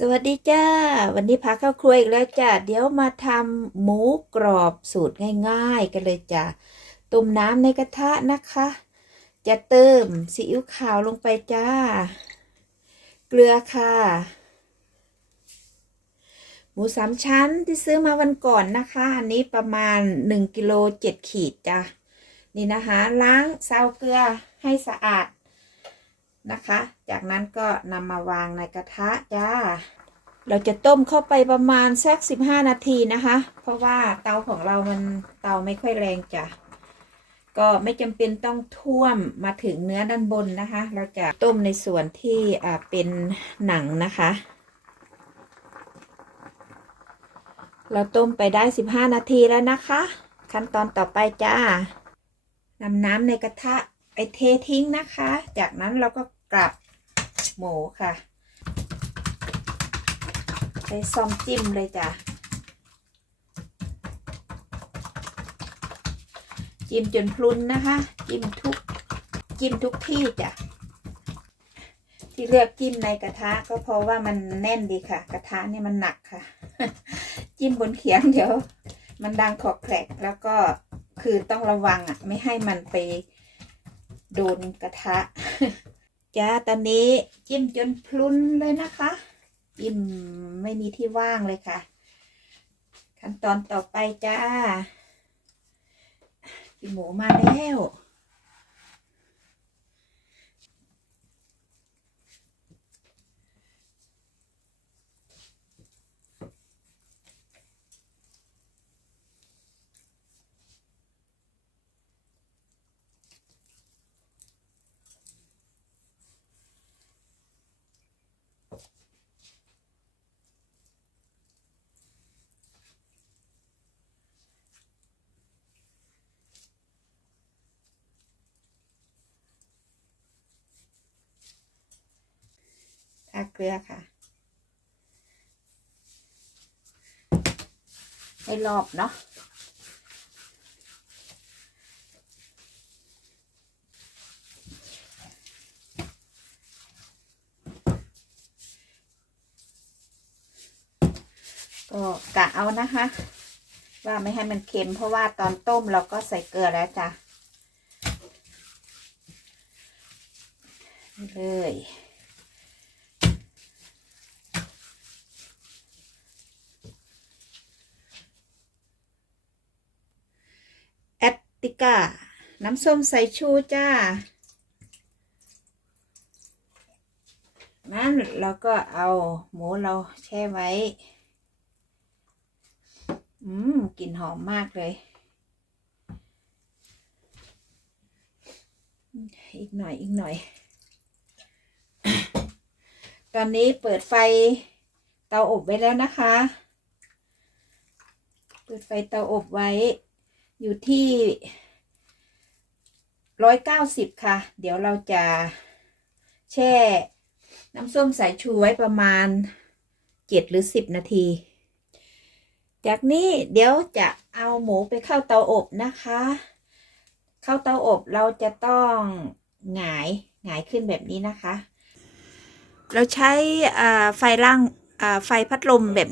สวัสดีจ้า วันนี้พาเข้าครัวอีกแล้วจ้าเดี๋ยวมาทำหมูกรอบสูตรง่าย ๆ กันเลยจ้าต้มน้ำในกระทะนะคะ จะเติมซีอิ๊วขาวลงไปจ้า เกลือค่ะ หมูสามชั้นที่ซื้อมาวันก่อนนะคะ อันนี้ประมาณ1กิโล7ขีดจ้านี่นะคะ ล้างซาวเกลือให้สะอาด นะคะ จากนั้นก็นำมาวางในกระทะจ้า เราจะต้มเข้าไปประมาณสักสิบห้านาทีนะคะ เพราะว่าเตาของเรามันเตาไม่ค่อยแรงจ้ะก็ไม่จำเป็นต้องท่วมมาถึงเนื้อด้านบนนะคะ เราจะต้มในส่วนที่เป็นหนังนะคะ เราต้มไปได้สิบห้านาทีแล้วนะคะ ขั้นตอนต่อไปจ้านำน้ำในกระทะไปเททิ้งนะคะ จากนั้นเราก็ กับหมูค่ะใช้ซอมจิ้มเลยจ้ะ จิ้มจนพลุนนะคะ จิ้มทุก จิ้มทุกที่จ้ะ ที่เลือกจิ้มในกระทะก็เพราะว่ามันแน่นดีค่ะ กระทะเนี่ยมันหนักค่ะ จิ้มบนเขียงเดี๋ยว มันดังขอกแครกแล้วก็คือต้องระวังอะ ไม่ให้มันไปโดนกระทะ จ้าตอนนี้จิ้มจนพลุนเลยนะคะ จิ้มไม่มีที่ว่างเลยค่ะ ขั้นตอนต่อไปจ้าพี่หมูมาแล้วาเกลือค่ะ ให้รอบเนาะก็กะเอานะคะ ว่าไม่ให้มันเค็มเพราะว่าตอนต้มเราก็ใส่เกลือแล้วจ้ะเลย ติก้า น้ำส้มสายชูจ้า นั้นเราก็เอาหมูเราแช่ไว้ อืมกลิ่นหอมมากเลย อีกหน่อยอีกหน่อย ตอนนี้เปิดไฟเตาอบไว้แล้วนะคะ เปิดไฟเตาอบไว้ อยู่ที่ร้อยเก้าสิบค่ะ เดี๋ยวเราจะแช่น้ำส้มสายชูไว้ประมาณเจ็ดหรือสิบนาที จากนี้เดี๋ยวจะเอาหมูไปเข้าเตาอบนะคะ เข้าเตาอบเราจะต้องหงายหงายขึ้นแบบนี้นะคะ เราใช้ไฟล่างไฟพัดลมแบบ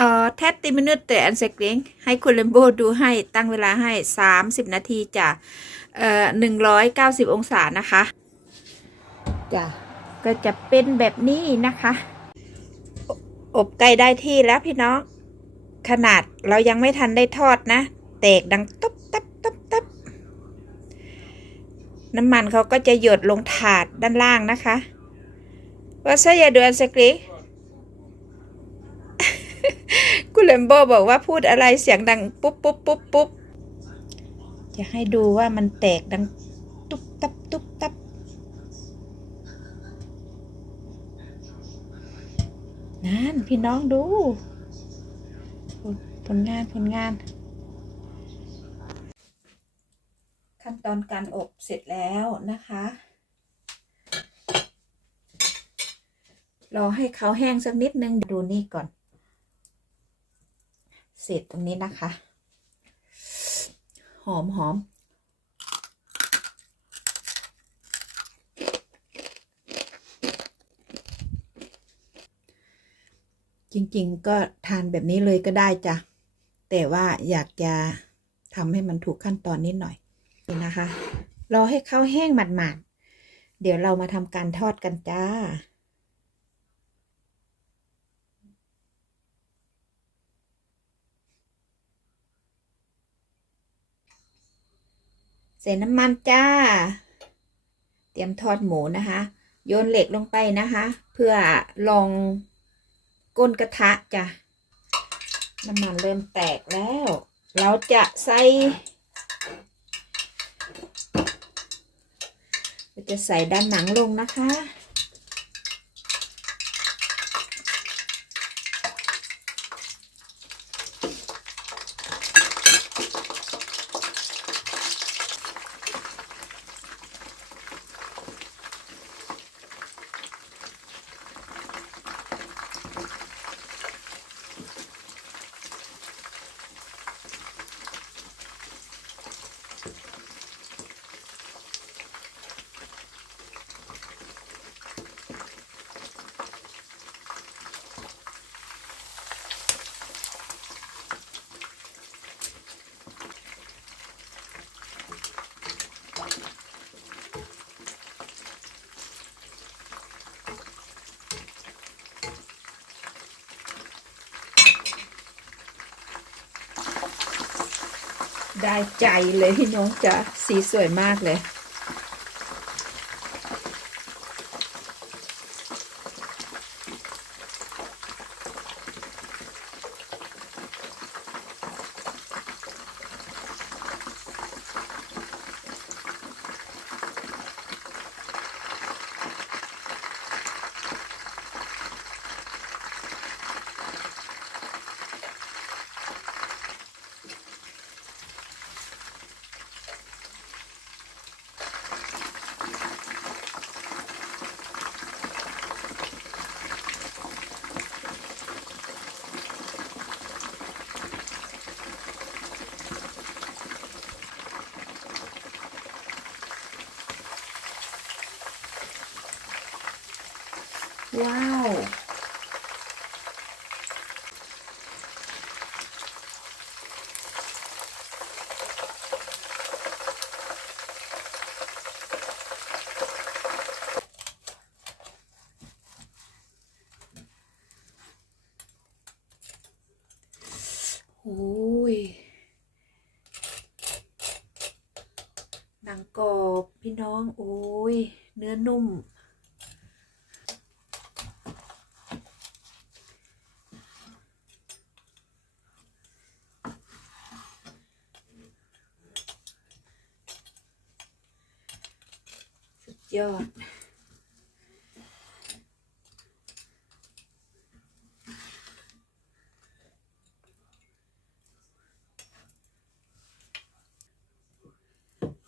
เอ่อแทบติมินุตแต่อันเซกเลงให้คุณเลมโบดูให้ตั้งเวลาให้ 30 นาทีจ้ะเอ่อ190องศานะคะจ้ะก็จะเป็นแบบนี้นะคะ อบไก่ได้ที่แล้วพี่น้อง ขนาดเรายังไม่ทันได้ทอดนะ แตกดังตุบตับตุบตับน้ำมันเขาก็จะหยดลงถาดด้านล่างนะคะว่าซะอย่าดูอันเซกเลง คุณเลมโบบอกว่าพูดอะไรเสียงดังปุ๊บปุ๊บปุ๊บปุ๊บจจะให้ดูว่ามันแตกดังตุ๊บตับตุ๊บตับนั่นพี่น้องดู ผลงานผลงาน ขั้นตอนการอบเสร็จแล้วนะคะ รอให้เขาแห้งสักนิดนึงดูนี่ก่อน เสร็จตรงนี้นะคะ หอมหอมจริง ๆ ก็ทานแบบนี้เลยก็ได้จ้ะ แต่ว่าอยากจะทำให้มันถูกขั้นตอนนิดหน่อยนี่นะคะ รอให้เขาแห้งหมาดๆ เดี๋ยวเรามาทำการทอดกันจ้า ใส่น้ำมันจ้า เตรียมทอดหมูนะคะ โยนเหล็กลงไปนะคะ เพื่อลองก้นกระทะจ้ะ น้ำมันเริ่มแตกแล้ว เราจะใส่เราจะใส่ด้านหนังลงนะคะ ได้ใจเลยพี่น้องจ้ะสีสวยมากเลย ว้าว โอ้ยหนังกรอบพี่น้อง โอ้ย เนื้อนุ่ม ยอด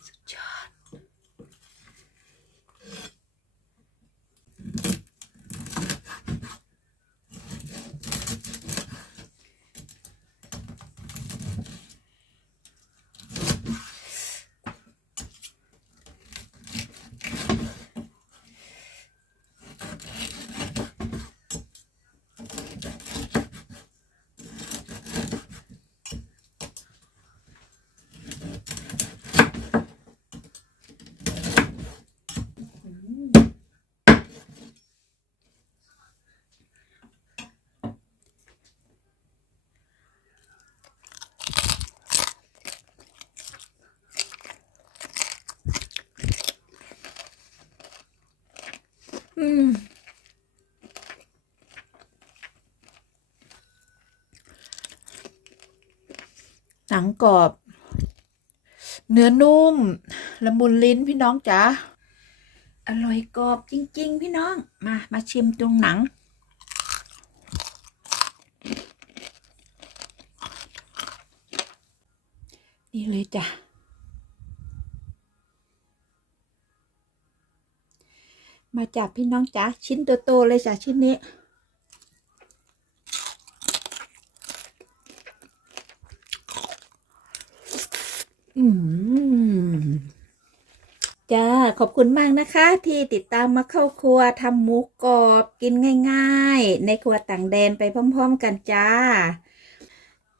สุดยอด อืม หนังกรอบ เนื้อนุ่ม ละมุนลิ้นพี่น้องจ๋าอร่อยกรอบจริง ๆ พี่น้อง มามาชิมตรงหนัง นี่เลยจ้ะ มาจากพี่น้องจ๋าชิ้นโตๆเลยจ้ะชิ้นนี้ อืมจ้าขอบคุณมากนะคะ ที่ติดตามมาเข้าครัวทำหมูกรอบกินง่าย ๆ ในครัวต่างแดนไปพร้อม ๆ กันจ้า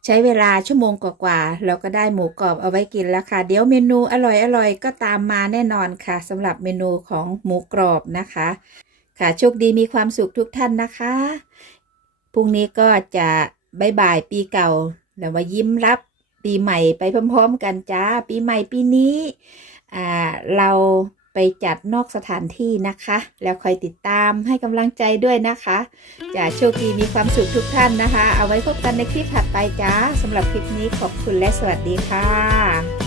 ใช้เวลาชั่วโมงกว่าๆเราก็ได้หมูกรอบเอาไว้กินแล้วค่ะ เดี๋ยวเมนูอร่อยๆก็ตามมาแน่นอนค่ะสำหรับเมนูของหมูกรอบนะคะ ค่ะโชคดีมีความสุขทุกท่านนะคะพรุ่งนี้ก็จะบายบายปีเก่าแล้วมายิ้มรับ ปีใหม่ไปพร้อมๆกันจ้า ปีใหม่ปีนี้อ่าเราไปจัดนอกสถานที่นะคะ แล้วคอยติดตามให้กำลังใจด้วยนะคะจะโชคดีมีความสุขทุกท่านนะคะ เอาไว้พบกันในคลิปถัดไปจ้าสำหรับคลิปนี้ขอบคุณและสวัสดีค่ะ